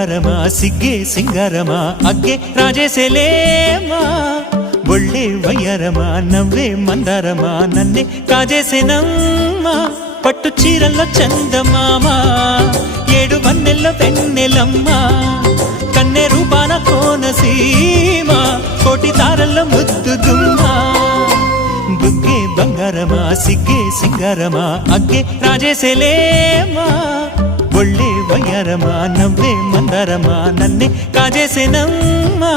బంగారమా సిగ్గే సింగారమా అగ్గే రాజేసేలేమా ఒళ్ళే వయ్యారమా నవ్వే మందారమా నన్నే కాజేసేనమ్మా పట్టు చీరల్లో చందమామా ఏడు వన్నెల్లో వెన్నెలమ్మా కన్నె రూపాన కోనసీమ కోటి తారల్లో ముద్దుదుమ్మా బుగ్గే బంగారమా సిగ్గే సింగారమా అగ్గే రాజేసేలేమా ఒళ్ళే వయ్యారమా నవ్వే మందారమా నన్నే కాజేసేనమ్మా